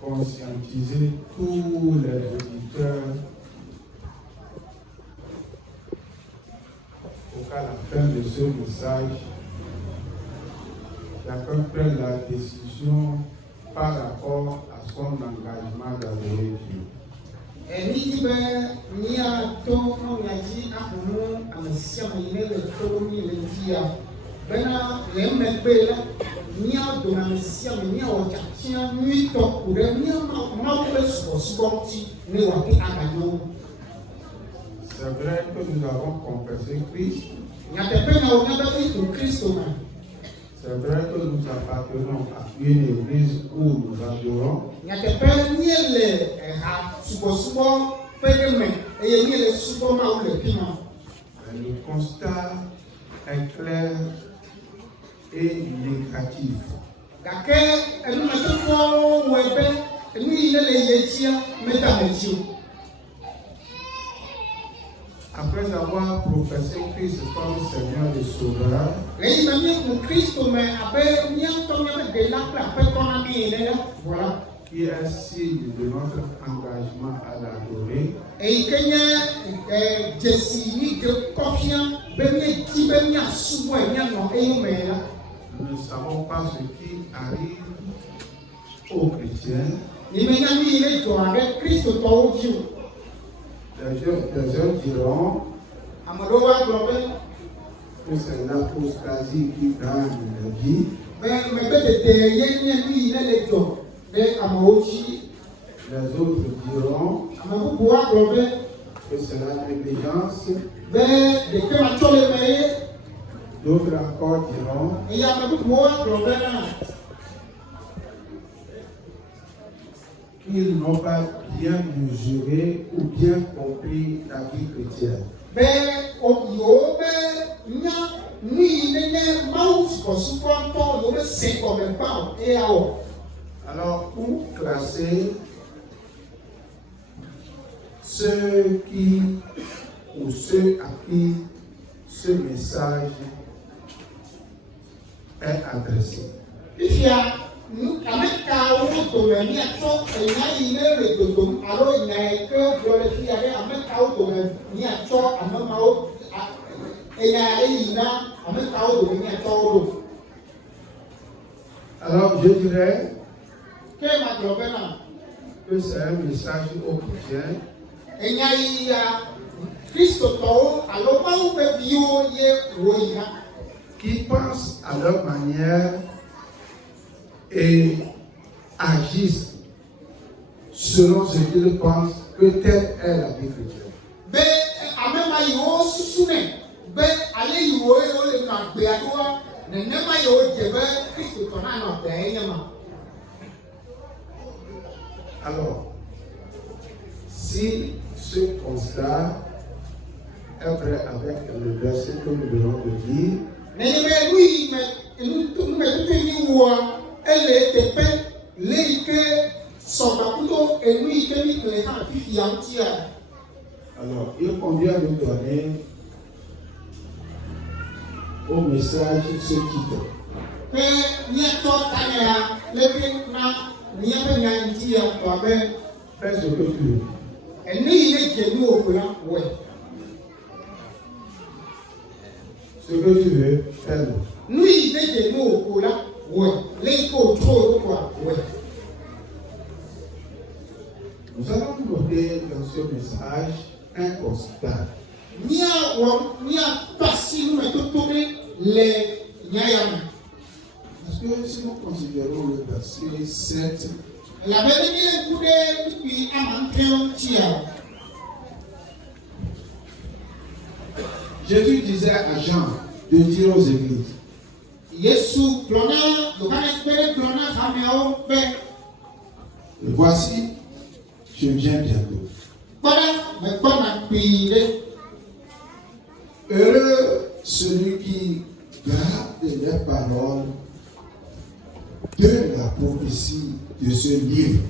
Conscientiser tous les auditeurs pour qu'à la fin de ce message, chacun prenne la décision par rapport à son engagement d'adorer Dieu. C'est vrai que nous avons confessé Christ. C'est vrai que nous appartenons à une église où nous adorons. Mais le constat est clair et négatif. Après avoir professé Christ comme Seigneur et Sauveur, qui est signe de notre engagement à l'adorer, nous ne savons pas ce qui arrive aux chrétiens. Les gens diront que c'est l'apostasie qui gagne la vie. Les autres diront que c'est la négligence. D'autres encore diront qu'ils n'ont pas bien mesuré ou bien compris la vie chrétienne. Alors, où classer ceux à qui ce message est adressé? Alors je dirais que c'est un message aux chrétiens qui pensent à leur manière et agissent selon ce qu'ils pensent que telle est la vie chrétienne. Alors, si ce constat est vrai avec le verset que nous venons de dire, alors il convient de donner au message ce titre. Fais ce que tu veux. Ce que tu veux, fais-le. Nous allons noter dans ce message un constat. Parce que si nous considérons le verset 7, Jésus disait à Jean de dire aux églises, voici, je viens bientôt. Heureux celui qui garde les paroles de la prophétie de ce livre.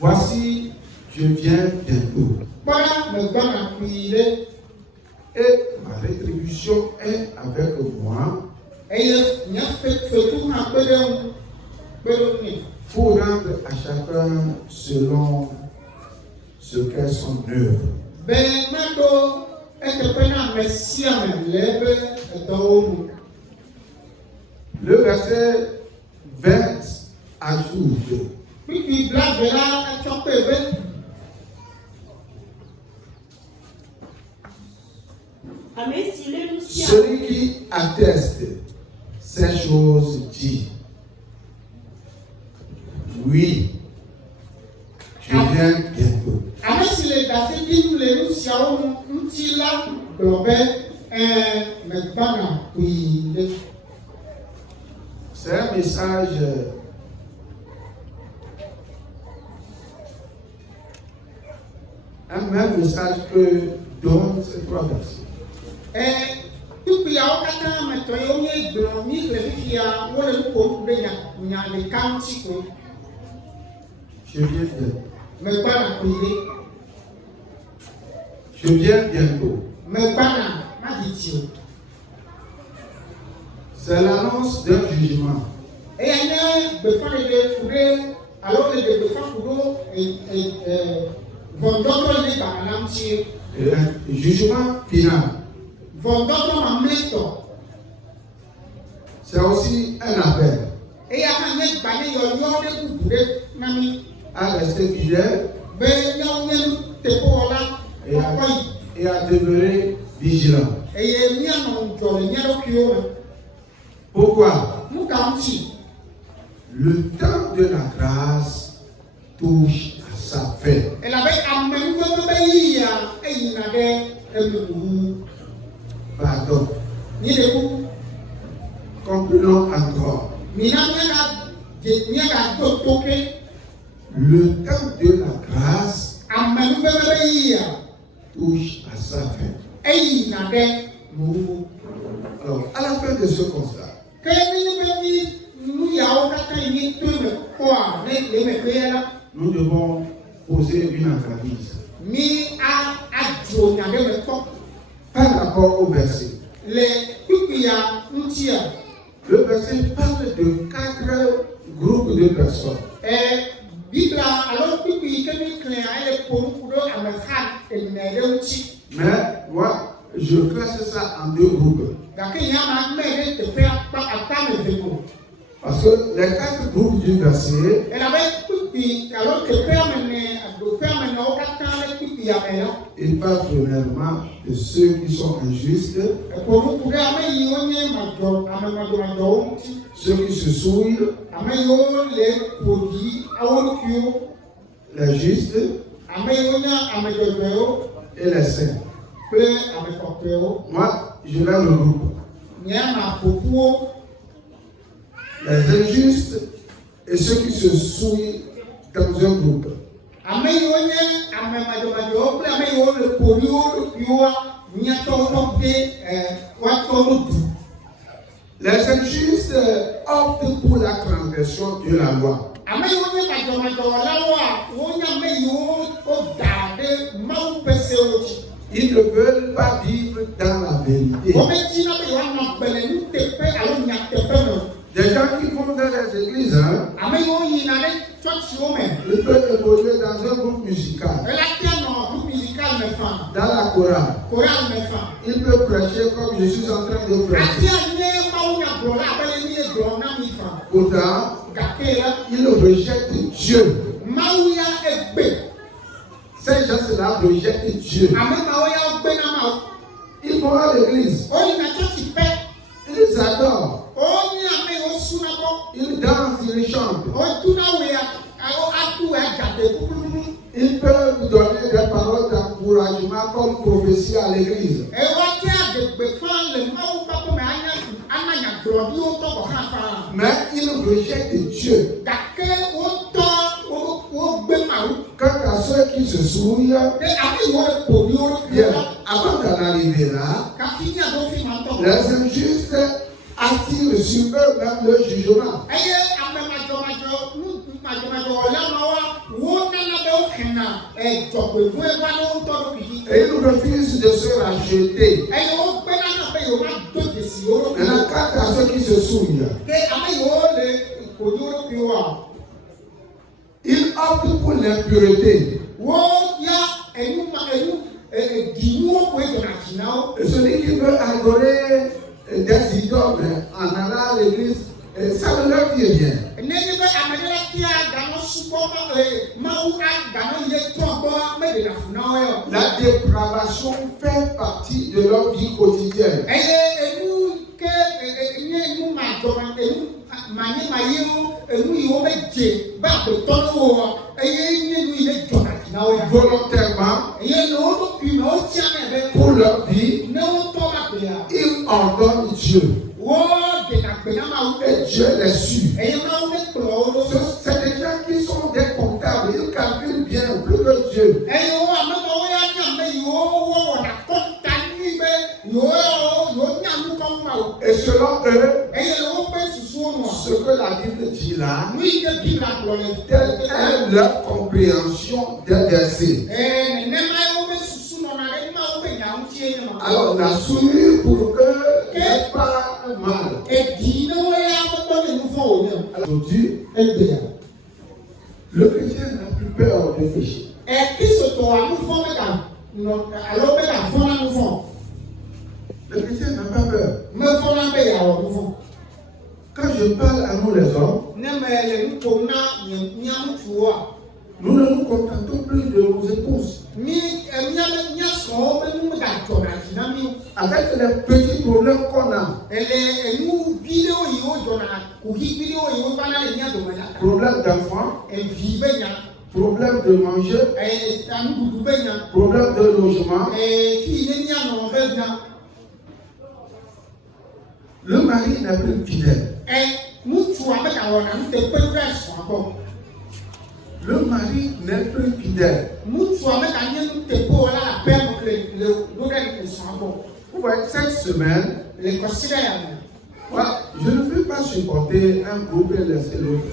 Voici, je viens bientôt. et ma rétribution est avec moi pour rendre à chacun selon ce qu'est son œuvre. Le verset 20 ajoute: celui qui atteste ces choses dit: oui, je viens bientôt. C'est un message un même message que donne ces trois versets. Je viens bientôt. Je viens bientôt. C'est l'annonce d'un jugement. Et un jugement final. C'est aussi un appel à rester fidèle et à demeurer vigilant. Pourquoi? Le temps de la grâce touche à sa fin. Pardon. Comprenons encore. Le temps de la grâce touche à sa fin. Alors, à la fin de ce constat, nous devons poser une analyse par rapport au verset. Le verset parle de 4 groupes de personnes. Mais moi, je classe ça en 2 groupes. Parce que les 4 groupes du verset ils parlent premièrement de ceux qui sont injustes, ceux qui se souillent, les justes et les saints. Moi, je vais le groupe. Les injustes et ceux qui se souillent dans un groupe. Les injustes optent pour la transgression de la loi. Ils ne veulent pas vivre dans la vérité. Des gens qui vont dans les églises, ils peuvent évoluer dans un groupe musical, dans la chorale. Ils peuvent prêcher comme je suis en train de prêcher. Pourtant, ils rejettent Dieu. Ces gens-là rejettent Dieu. Ils vont à l'église. Ils adorent. Ils dansent, ils chantent. Ils peuvent donner des paroles d'encouragement comme prophétie à l'église. Mais ils rejettent Dieu. Quant à ceux qui se souillent, avant d'en arriver là, les injustes attirent sur eux-mêmes le jugement. Et ils refusent de se racheter. Maintenant, quant à ceux qui se souillent, ils optent pour l'impureté. Et celui qui veut adorer des idoles en allant à l'église, ça ne leur dit rien. La dépravation fait partie de leur vie quotidienne. Volontairement, pour leur vie, ils ordonnent Dieu. Et Dieu les suit. C'est des gens qui sont des comptables. Ils calculent bien plus que Dieu. Et selon eux, ce que la Bible dit là, telle est leur compréhension des versets. Alors la souillure pour eux n'est pas mal. Aujourd'hui, le chrétien n'a plus peur de péché. Le chrétien n'a pas peur. Quand je parle à nous les hommes, nous ne nous contentons plus de nos épouses. Avec les petits problèmes qu'on a, problème d'enfants, problème de manger, problème de logement, le mari n'est plus fidèle. Le mari n'est plus fidèle. Cette semaine, je ne veux pas supporter un groupe et laisser l'autre.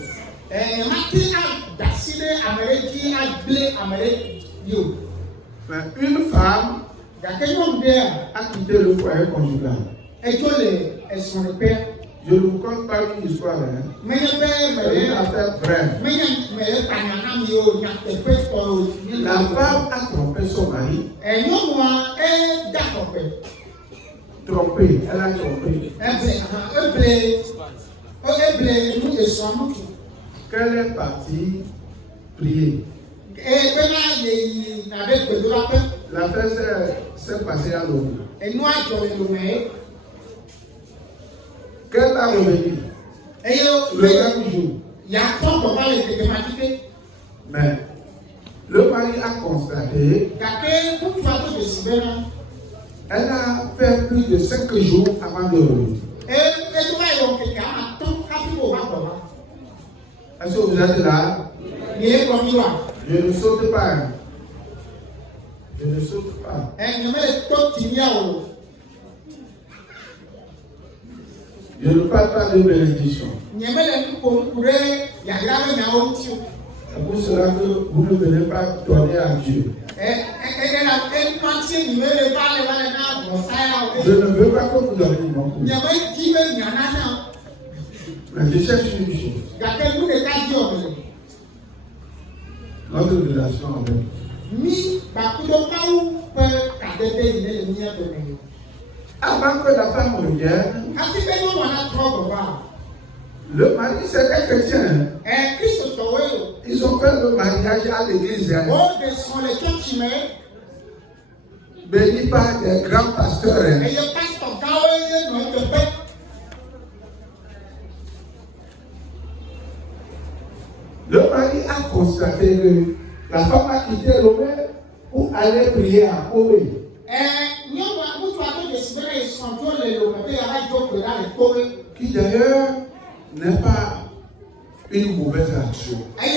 Mais une femme a quitté le foyer conjugal. Je ne vous compte pas une histoire. C'est une affaire vraie. La femme a trompé son mari. Trompé, elle a trompé. Qu'elle est partie prier. L'affaire s'est passée à l'eau. Qu'elle a revenu le même jour. Mais le mari a constaté elle a fait plus de 5 jours avant de revenir. Est-ce que vous êtes là? Je ne saute pas. Je ne saute pas. Je ne parle pas de bénédiction. C'est pour cela que vous ne venez pas donner à Dieu. Je ne veux pas que vous donniez non plus. Mais je cherche une chose. Notre relation avec Dieu. Avant que la femme revienne, le mari c'était chrétien. Ils ont fait le mariage à l'église. Béni par des grands pasteurs. Le mari a constaté que la femme a quitté l'homme pour aller prier à Corée. Qui d'ailleurs n'est pas une mauvaise action. Mais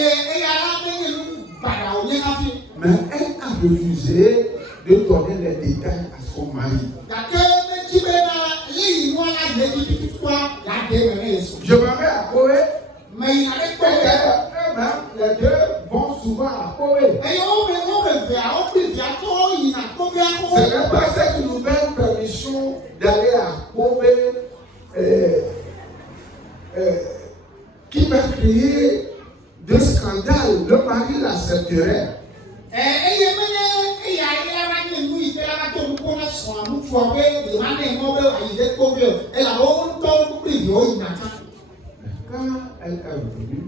elle a refusé de donner les détails à son mari. Je m'en vais à Corée. Les deux vont souvent à Corée. qui va créer de scandales, le mari l'accepterait. Quand elle est venue,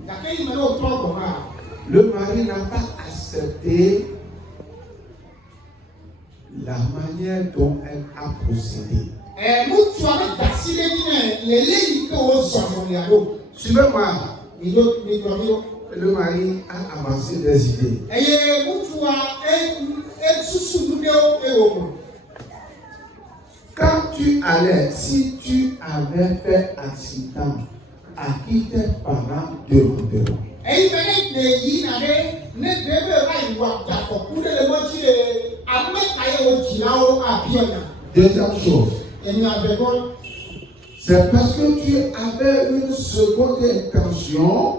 le mari n'a pas accepté la manière dont elle a procédé. Suivez-moi. Le mari a avancé des idées. Quand tu allais, si tu avais fait accident, à qui tes parents demanderont? Deuxième chose, c'est parce que tu avais une seconde intention.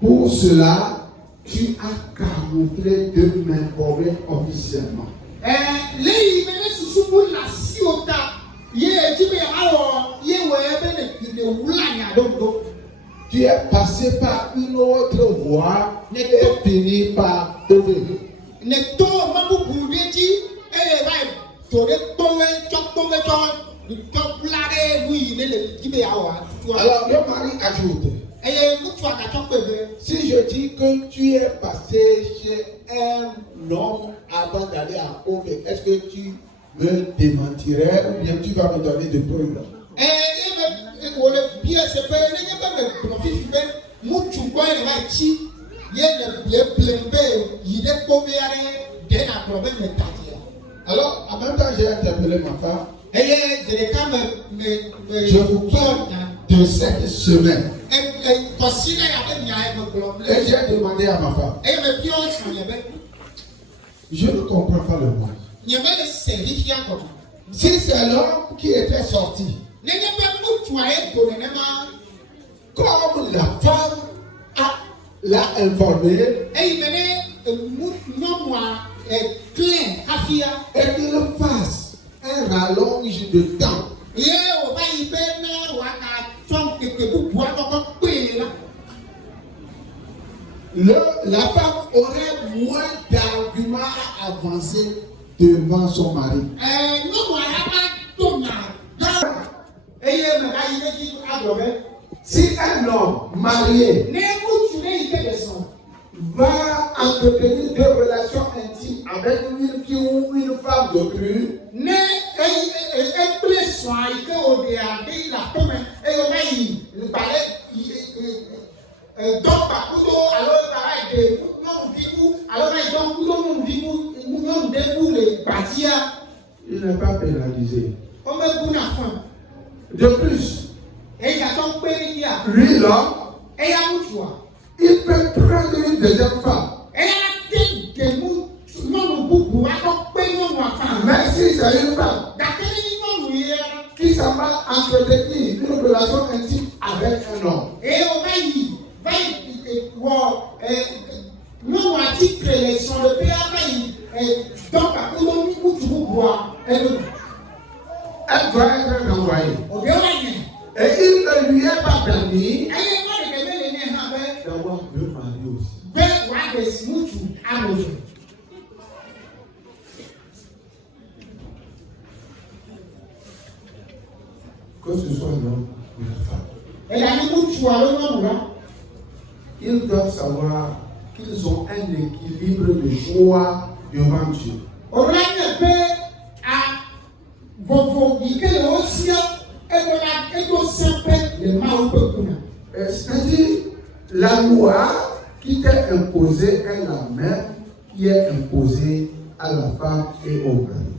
Pour cela, tu as camouflé de m'informer officiellement. Tu es passé par une autre voie et fini par trouver. Alors le mari ajoute, si je dis que tu es passé chez un homme avant d'aller à Ove, est-ce que tu me démentirais ou bien tu vas me donner des preuves? Alors, en même temps, j'ai interpellé ma femme. Je vous parle de cette semaine. Et j'ai demandé à ma femme. Je ne comprends pas le mot. Si c'est l'homme qui était sorti, comme la femme l'a informé, et qu'il fasse un rallonge de temps. La femme aurait moins d'arguments à avancer devant son mari. Si un homme marié va entretenir des relations intimes avec une fille ou une femme d'autrui, il n'est pas pénalisé. De plus, lui l'homme, il peut prendre une deuxième femme. Même si c'est une femme qui s'en va entretenir une relation intime avec un homme. Elle doit être renvoyée. Et il ne lui est pas permis d'avoir deux maris aussi. Que ce soit l'homme ou la femme. Ils doivent savoir qu'ils ont un équilibre de choix devant Dieu. C'est-à-dire, la loi qui t'est imposée est la même qui est imposée à la femme et au mari.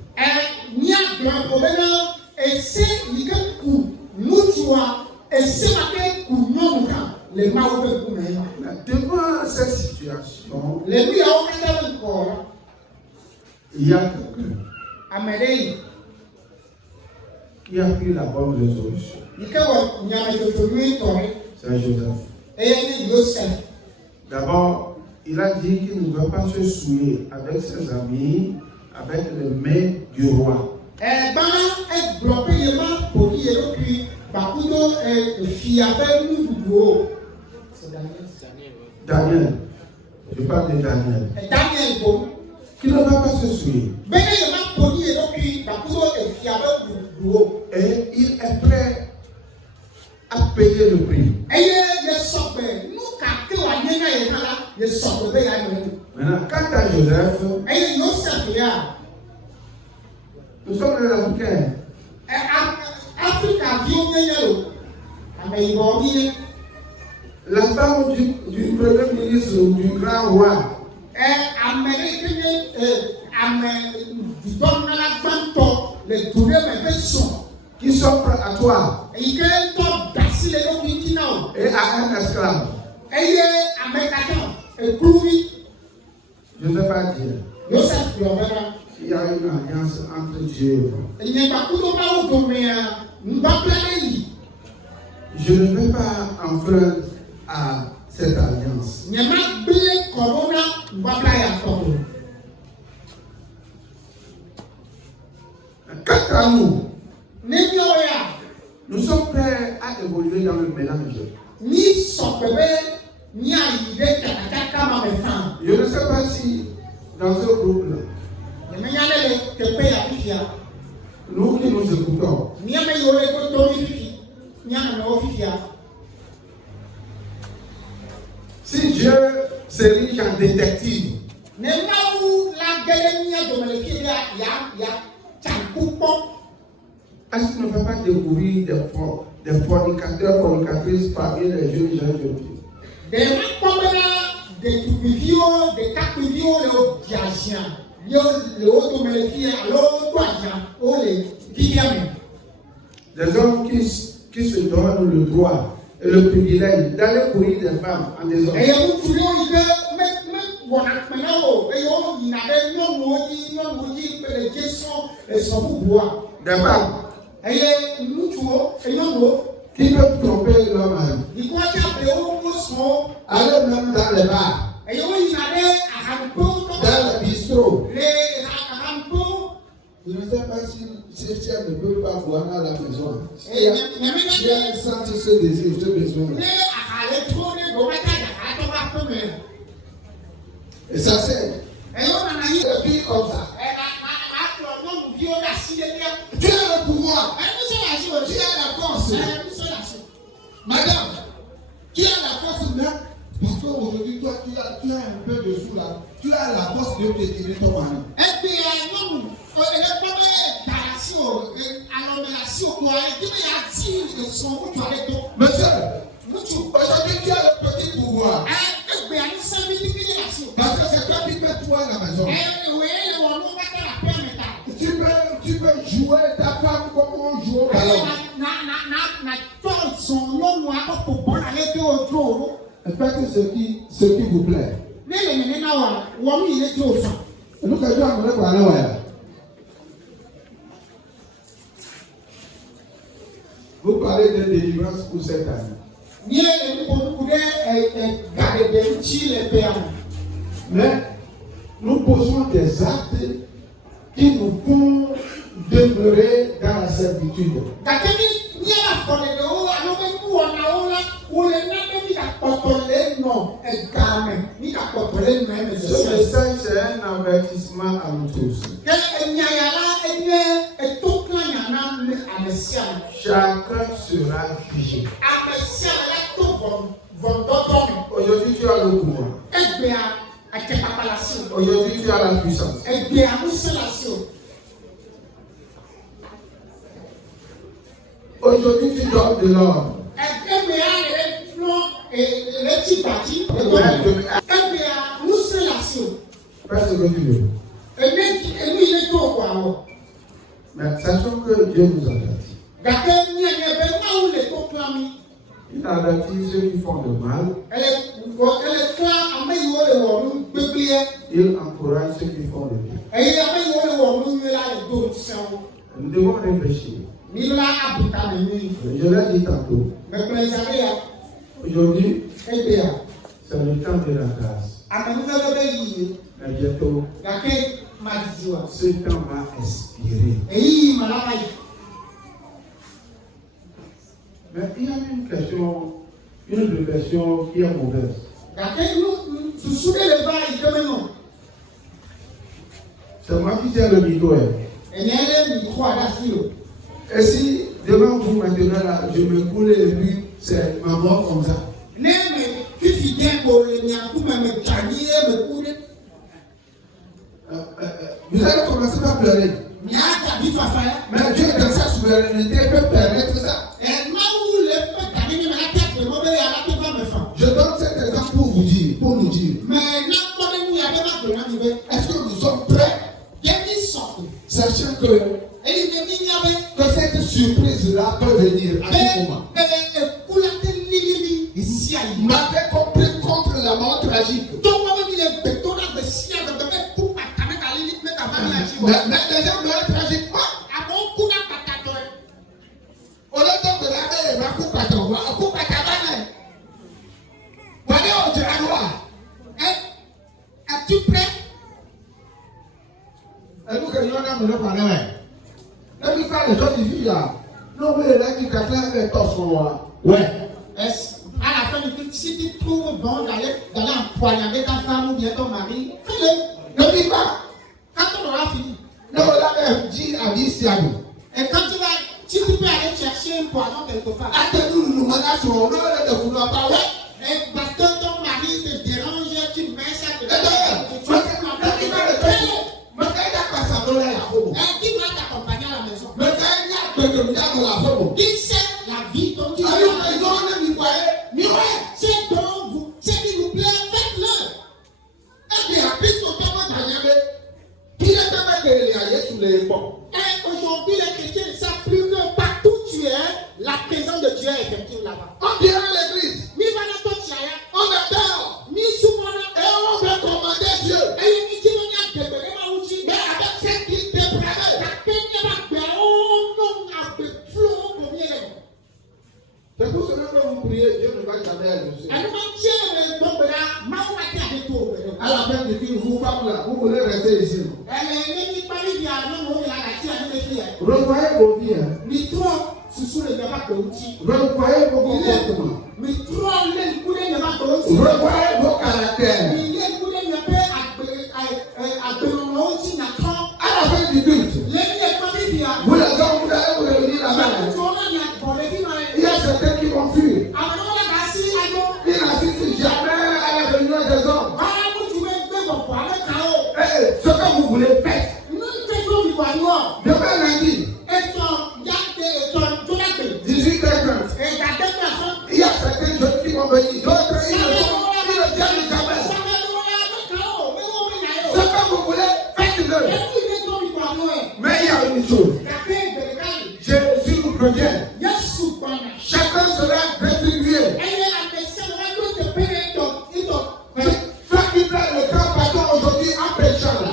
Devant cette situation, il y a quelqu'un qui a pris la bonne résolution. C'est Joseph. D'abord, il a dit qu'il ne veut pas se souiller avec ses amis, avec les mains du roi. C'est Daniel. Daniel. Je parle de Daniel. Qui ne va pas se souiller. Et il est prêt à payer le prix. Maintenant, quant à Joseph, nous sommes les Africains. La femme du premier ministre ou du grand roi qui s'offre à toi et à un esclave. Joseph a dit, il y a une alliance entre Dieu et moi. Je ne vais pas enfreindre à cette alliance. Quant à nous, nous sommes prêts à évoluer dans le mélange. Je ne sais pas si dans ce groupe-là, nous qui nous écoutons, si Dieu s'érige en détective, est-ce qu'il ne va pas découvrir des fornicateurs, fornicatrices parmi les jeunes gens aujourd'hui? Des hommes qui se donnent le droit et le privilège d'aller courir des femmes en désordre. Des femmes qui peuvent tromper leur mari. Aller même dans les bars, dans les bistrots. Je ne sais pas si elle ne peut pas boire à la maison. Si elle sent ce désir, ce besoin-là. Et ça c'est la vie comme ça. Tu as le pouvoir. Tu as la force. Madame, tu as la force là. Parce qu'aujourd'hui, toi, tu as un peu de sous là. Tu as la force de détruire ton mari. Monsieur, aujourd'hui tu as le petit pouvoir. Parce que c'est toi qui peux trouver la maison. Tu peux jouer ta femme comme on joue au ballon. Faites ce qui vous plaît. Nous vous parlez de délivrance pour cette année. Mais nous posons des actes qui nous font demeurer dans la servitude. Ce message, c'est un avertissement à nous tous. Chacun sera jugé. Aujourd'hui, tu as le pouvoir. Aujourd'hui, tu as la puissance. Aujourd'hui, tu donnes de l'ordre. Fais ce que tu veux. Mais sachons que Dieu nous avertit. Il avertit ceux qui font le mal. Il encourage ceux qui font le bien. Nous devons réfléchir. Je l'ai dit tantôt. Aujourd'hui, c'est le temps de la grâce. Mais bientôt, ce temps va expirer. Mais il y a une question, une réflexion qui est mauvaise. C'est moi qui tiens le micro. Et si devant vous maintenant là, je me coule et puis c'est ma mort comme ça. Vous allez commencer par pleurer. Mais Dieu dans sa souveraineté peut permettre ça. Je donne cet exemple pour vous dire, pour nous dire. Est-ce que nous sommes prêts? Sachant que cette surprise-là peut venir à tout moment. M'avait compris contre la mort tragique. Mais déjà, mort tragique. On a donc de la mer, es-tu prêt? Et nous, que nous avons le parler. Là, il fait les choses difficiles là. Non, mais là, il casse les torsions. Ouais. À la fin du film, si tu trouves bon d'aller empoignader ta femme ou bien ton mari, fais-le. Ne dis pas. Quand on aura fini. Non, là, dis à Dissiago. Et quand si tu peux aller chercher un poison quelque part. Attends-nous, nous menaçons, on ne vouloir pas. Ouais. Et parce que ton mari te dérange, tu mets ça de qui va t'accompagner à la maison? Qui sait la vie dont tu c'est donc vous, c'est s'il vous plaît, faites-le. Et aujourd'hui, les chrétiens ne savent plus que partout où tu es, la présence de Dieu est effective là-bas. On vient à l'église. Mi va dans ton chaya. On adore. Mi souvent et on veut commander Dieu. Et il dit on y a des bébés là où tu mais avec cette qui te prête. La peine n'est pas bien. Oh non, on a des flots pour bien les. C'est pour cela que vous priez, Dieu ne va jamais agir. Alors quand Dieu ne tombe là, ma ou ma avec toi. À la fin du film, vous femmes là, vous voulez rester ici. Elle n'est pas bien, non, il a la tire avec les filles. Revoyez vos vies. Mais trop, sous le débat de l'outil. Revoyez vos comportements. Mais trop, les coulées ne va pas l'outil. Revoyez vos caractères. Les coulées ne peuvent à l'outil, à la fin du culte. Vous les hommes, vous allez vous réunir là-bas. Il y a certains qui vont fuir. Ils n'assistent jamais à la réunion des hommes. Ce que vous voulez faire. Demain lundi, 18h30, il y a certains jeunes qui vont venir. D'autres, ils ne viennent jamais. Ce que vous voulez, faites-le. Mais il y a une chose. Jésus nous prévient. Chacun sera rétribué. Ceux qui prennent le grand bateau aujourd'hui en péchant là.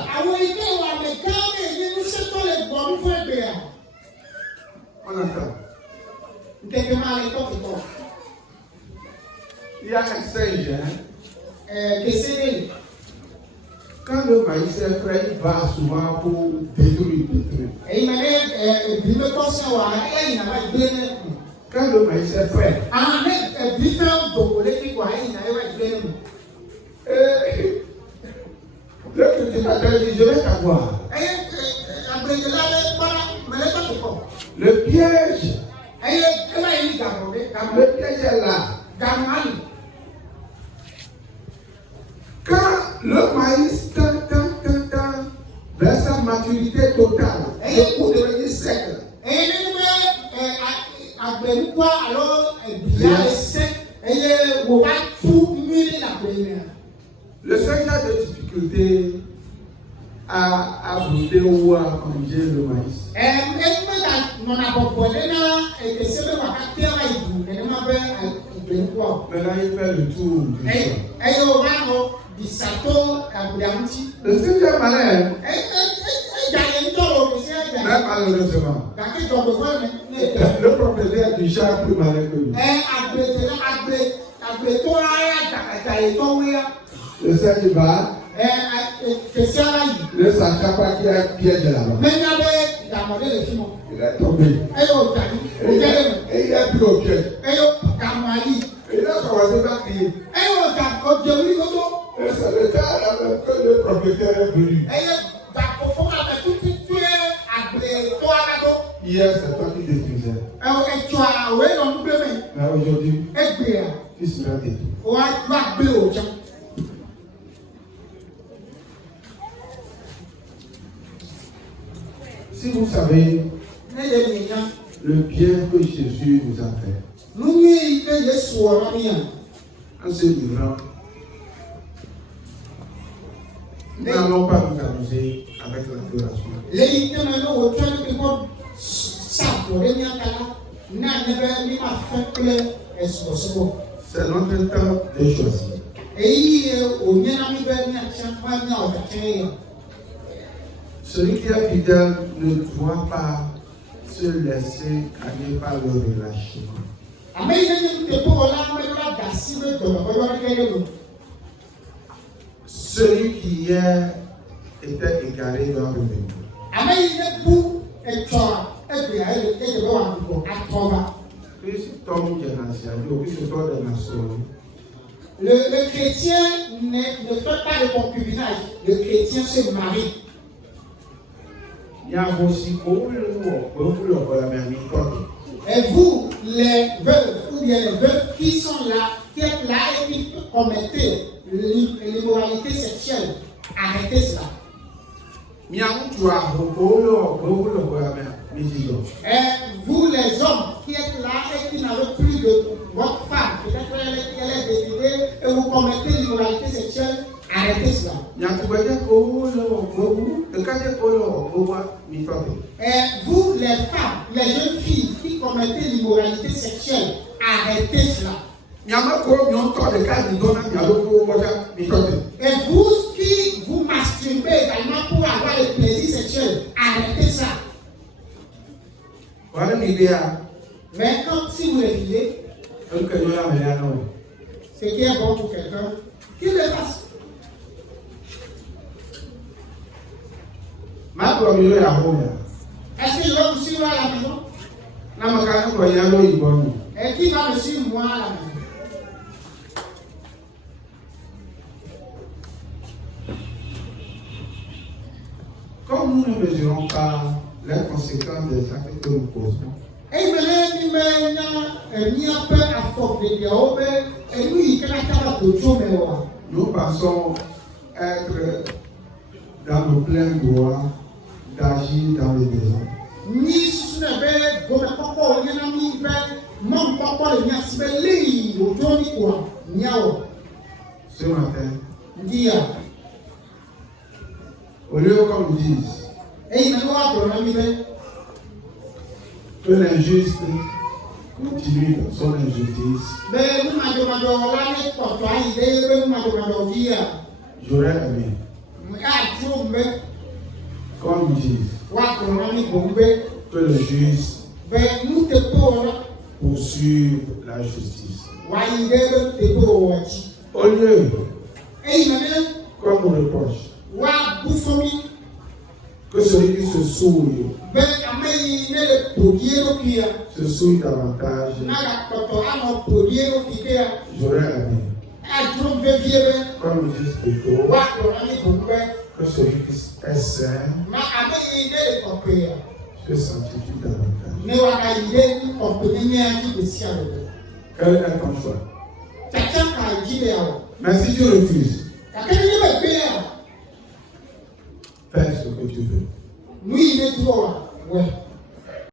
On entend. Il y a un singe. Quand le maïs est frais, il va souvent pour détruire. Quand le maïs est frais, le cultivateur dit, je vais t'avoir. Le piège est là. Quand le maïs vers sa maturité totale, le coup devient sec. Le seul cas de difficulté à brûler ou à manger le maïs. Maintenant, il fait le tour du sol. Le singe malin, mais malheureusement, le propriétaire du chat est plus malin que lui. Le singe va, le sachant qu'il y a un piège là-bas. Il est tombé. Et il a pris au piège. Hier, c'est toi qui détruisais. Mais aujourd'hui, tu seras détruit. Si vous savez le bien que Jésus nous a fait, en se livrant, nous n'allons pas nous amuser avec l'adoration. C'est notre temps de choisir. Celui qui est fidèle ne doit pas se laisser aller par le relâchement. Celui qui hier était égaré doit revenir. Le chrétien ne fait pas de concubinage. Le chrétien se marie. Et vous, les veuves ou bien les veuves qui sont là, qui êtes là et qui commettez l'immoralité sexuelle, arrêtez cela. Et vous, les hommes qui êtes là et qui n'avez plus de votre femme, peut-être qu'elle est décédée et vous commettez l'immoralité sexuelle, arrêtez cela. Et vous, les femmes, les jeunes filles qui commettez l'immoralité sexuelle, arrêtez cela. Et vous qui vous masturbez également pour avoir le plaisir sexuel, arrêtez ça. Mais quand si vous refusez, ce qui est bon pour quelqu'un, qu'il le fasse. Est-ce que je vais vous suivre à la maison? Et qui va me suivre moi à la maison? Comme nous ne mesurons pas les conséquences des actes que nous posons, nous pensons être dans nos pleins droits d'agir dans les maisons. Ce matin, au lieu qu'on nous dise que l'injuste continue dans son injustice, j'aurais aimé qu'on nous dise que le juste poursuive la justice. Au lieu qu'on nous reproche que celui qui se souille davantage, j'aurais aimé qu'on nous dise plutôt que celui qui est saint se sanctifie davantage. Quel est ton choix? Mais si tu refuses, fais ce que tu veux.